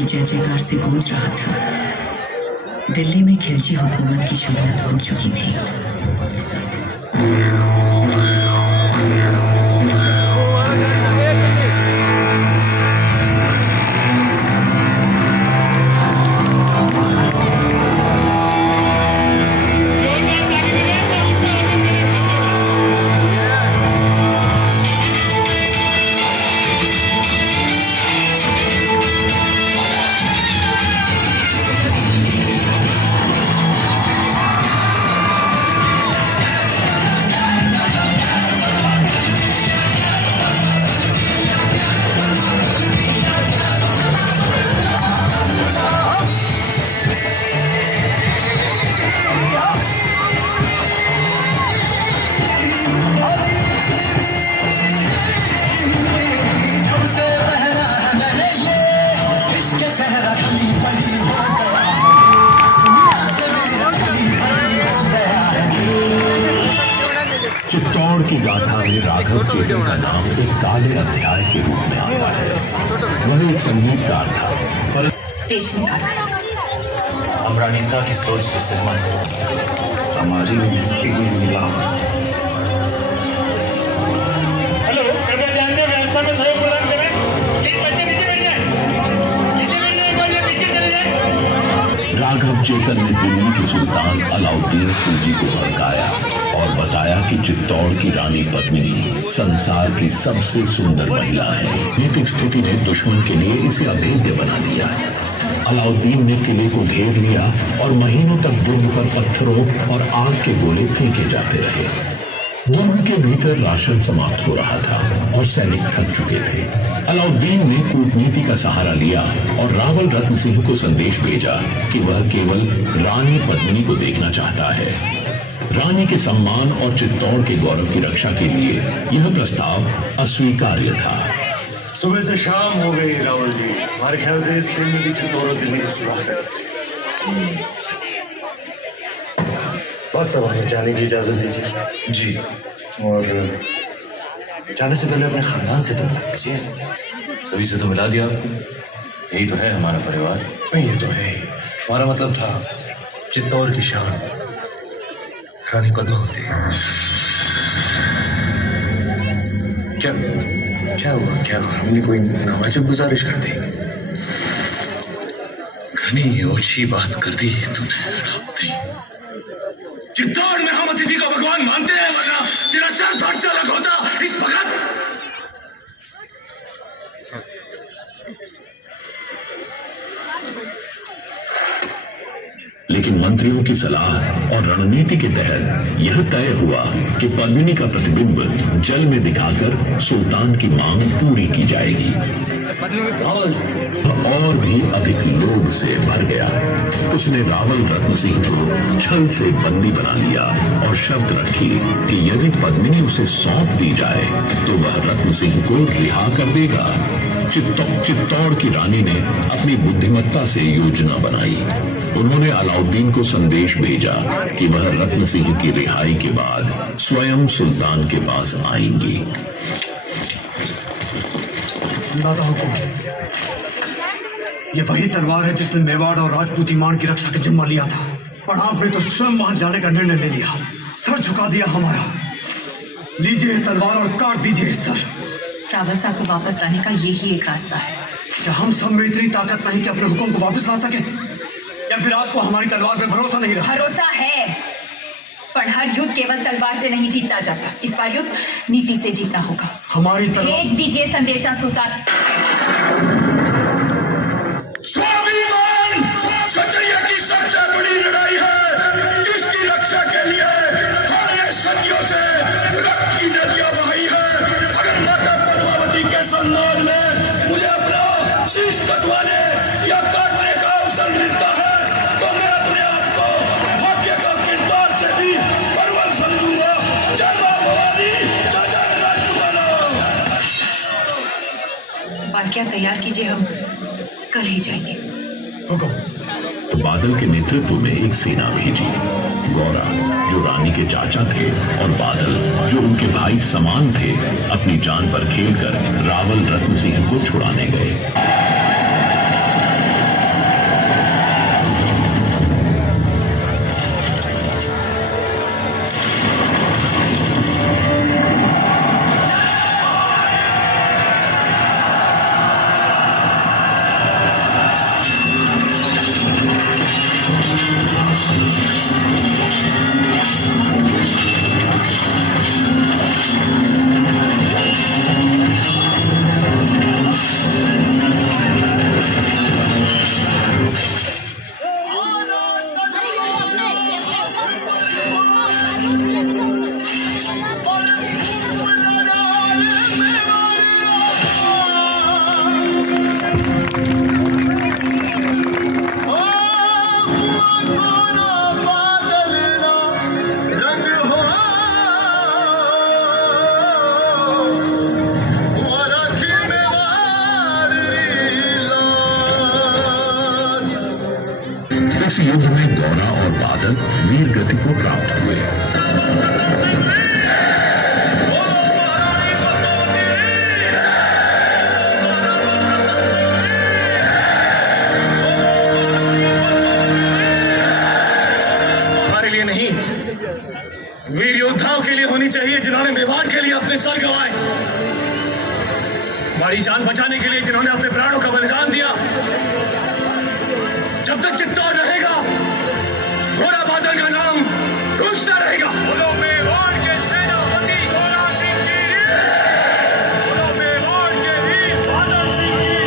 की जय जयकार से गूंज रहा था। दिल्ली में खिलजी हुकूमत की शुरुआत हो चुकी थी। चित्तौड़ की गाथा में राघव चेतन का नाम एक काले अध्याय के रूप में आता है। वह एक संगीतकार था, पर हम रानीसा की सोच से सहमत हैं। हमारी मुक्ति में मिला। हेलो, कृपया ध्यान दें, व्यवस्था में सहयोग प्रदान करें। प्लीज बच्चे नीचे बैठ जाएं। नीचे बैठ जाएं, एक बार ये पीछे चले जाएं। राघव चेतन ने दिल्ली के सुल्तान अलाउद्दीन खिलजी को भड़काया और बताया कि चित्तौड़ की रानी पद्मिनी संसार की सबसे सुंदर महिला है। राजनीतिक स्थिति ने दुश्मन के लिए इसे अभेद्य बना दिया। अलाउद्दीन ने किले को घेर लिया और महीनों तक दुर्ग पर पत्थरों और आग के गोले फेंके जाते रहे। दुर्ग के भीतर राशन समाप्त हो रहा था और सैनिक थक चुके थे। अलाउद्दीन ने कूटनीति का सहारा लिया और रावल रत्न सिंह को संदेश भेजा कि वह केवल रानी पद्मिनी को देखना चाहता है। रानी के सम्मान और चित्तौड़ के गौरव की रक्षा के लिए यह प्रस्ताव अस्वीकार्य था। सुबह से शाम हो गई रावल जी, हमारे ख्याल से इस खेल में भी चित्तौड़ और दिल्ली की शुरुआत है। बस अब हमें जाने की इजाजत दीजिए। जी, और जाने से पहले अपने खानदान से तो मिला कीजिए। सभी से तो मिला दिया आपको। यही तो है हमारा परिवार। नहीं, ये तो है ही। हमारा मतलब था चित्तौड़ की शान रानी पद्मावती। क्या क्या हुआ? क्या हमने कोई नावाजिब गुजारिश कर दी? घनी ओछी बात कर दी तूने रावती। चित्तौड़ में हम अतिथि को भगवान मानते हैं, वरना तेरा सर धड़ से अलग होता इस भगत। लेकिन मंत्रियों की सलाह और रणनीति के तहत यह तय हुआ कि पद्मिनी का प्रतिबिंब जल में दिखाकर सुल्तान की मांग पूरी की जाएगी। और भी अधिक लोभ से भर गया। उसने रावल रत्न सिंह को छल से बंदी बना लिया और शर्त रखी कि यदि पद्मिनी उसे सौंप दी जाए तो वह रत्न सिंह को रिहा कर देगा। चित्तौड़ की रानी ने अपनी बुद्धिमत्ता से योजना बनाई। उन्होंने अलाउद्दीन को संदेश भेजा कि वह रत्न सिंह की रिहाई के बाद स्वयं सुल्तान के पास आएंगी। दादा हुकुम, ये वही तलवार है जिसने मेवाड़ और राजपूती मान की रक्षा का जिम्मा लिया था, पर आपने तो स्वयं वहां जाने का निर्णय ले लिया, सर झुका दिया हमारा। लीजिए तलवार और काट दीजिए सर। रावसा को वापस लाने का यही एक रास्ता है। क्या हम सब में इतनी ताकत नहीं कि अपने हुक्म को वापस ला सके, या फिर आपको हमारी तलवार पे भरोसा नहीं रहा? भरोसा है, पर हर युद्ध केवल तलवार से नहीं जीतना जाता। इस बार युद्ध नीति से जीतना होगा। हमारी भेज दीजिए संदेशा सुल्तान। स्वाभिमान क्षत्रिय की सबसे बड़ी लड़ाई है। इसकी रक्षा के लिए हमने सदियों से रक्त की नदियां बहाई है। अगर माता पद्मावती के सम्मान में मुझे अपना शीश कटवाने या काटने का अवसर मिलता है तो मैं अपने आप को भाग्य का किरदार से भी परवल समझूंगा। जय मां भवानी, जय राजपूताना। पालकियां तैयार कीजिए, हम कल ही जाएंगे। हुक्म। बादल के नेतृत्व में एक सेना भेजी। गौरा जो रानी के चाचा थे और बादल जो उनके भाई समान थे, अपनी जान पर खेलकर रावल रत्न सिंह को छुड़ाने गए। इस युद्ध में गौरा और बादल वीर गति को प्राप्त हुए। हमारे लिए नहीं, वीर योद्धाओं के लिए होनी चाहिए जिन्होंने मेवाड़ के लिए अपने सर गंवाए, हमारी जान बचाने के लिए जिन्होंने अपने प्राणों का बलिदान दिया। जब तक चित्तौड़ रहेगा, घोड़ा बादल का नाम गूंजता रहेगा। बोलो मेवाड़ के सेनापति घोड़ा सिंह जी, बोलो मेवाड़ के वीर बादल सिंह जी।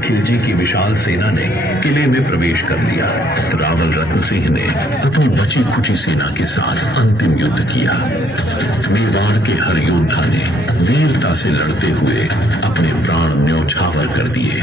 खिलजी की विशाल सेना ने किले में प्रवेश कर लिया। रावल रत्न सिंह ने अपनी बची खुची सेना के साथ अंतिम युद्ध किया। मेवाड़ के हर योद्धा ने वीरता से लड़ते हुए अपने प्राण न्यौछावर कर दिए।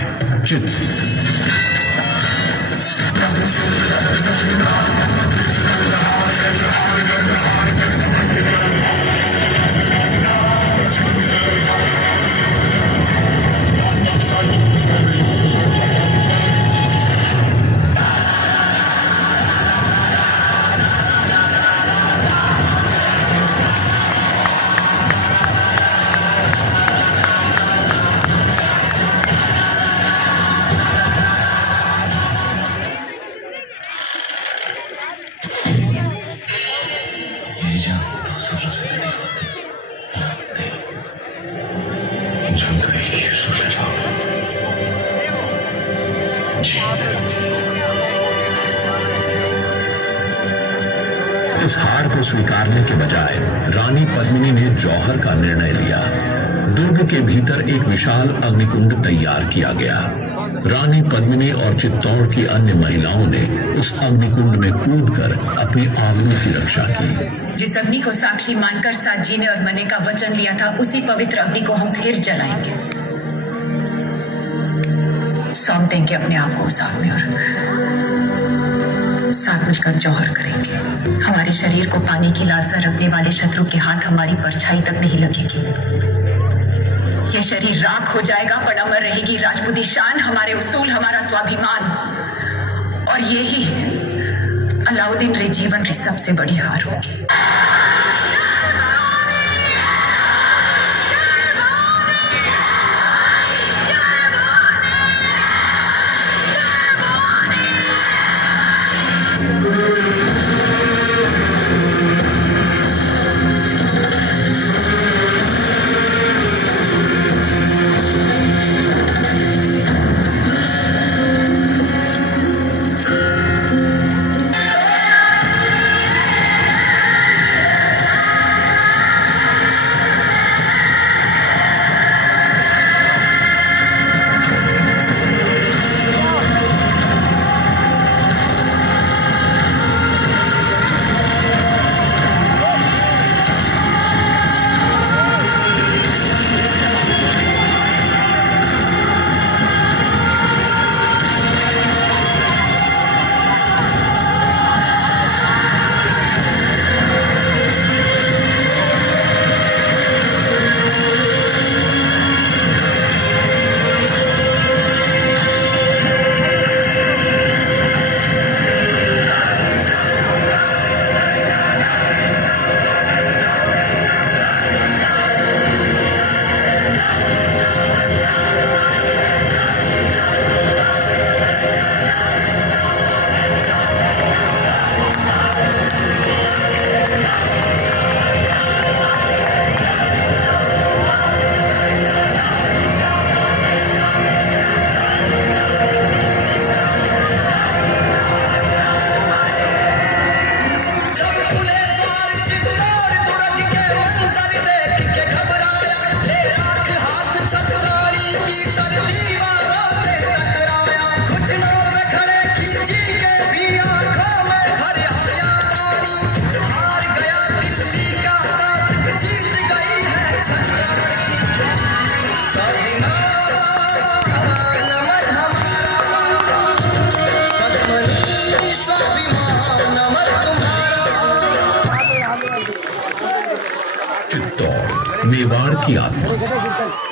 इस हार को स्वीकारने के बजाय रानी पद्मिनी ने जौहर का निर्णय लिया। दुर्ग के भीतर एक विशाल अग्निकुंड तैयार किया गया। रानी पद्मिनी और चित्तौड़ की अन्य महिलाओं ने उस अग्निकुंड में कूदकर अपनी आबरू की रक्षा की। जिस अग्नि को साक्षी मानकर साजी ने और मने का वचन लिया था, उसी पवित्र अग्नि को हम फिर जलाएंगे। सौंप देंगे अपने आप को उस आग में और साथ मिलकर जौहर करेंगे। हमारे शरीर को पानी की लालसा रखने वाले शत्रु के हाथ हमारी परछाई तक नहीं लगेगी। यह शरीर राख हो जाएगा पर अमर रहेगी राजपूती शान, हमारे उसूल, हमारा स्वाभिमान। और यही अलाउद्दीन रे जीवन की सबसे बड़ी हार होगी। चित्तौड़, मेवाड़ की आत्मा।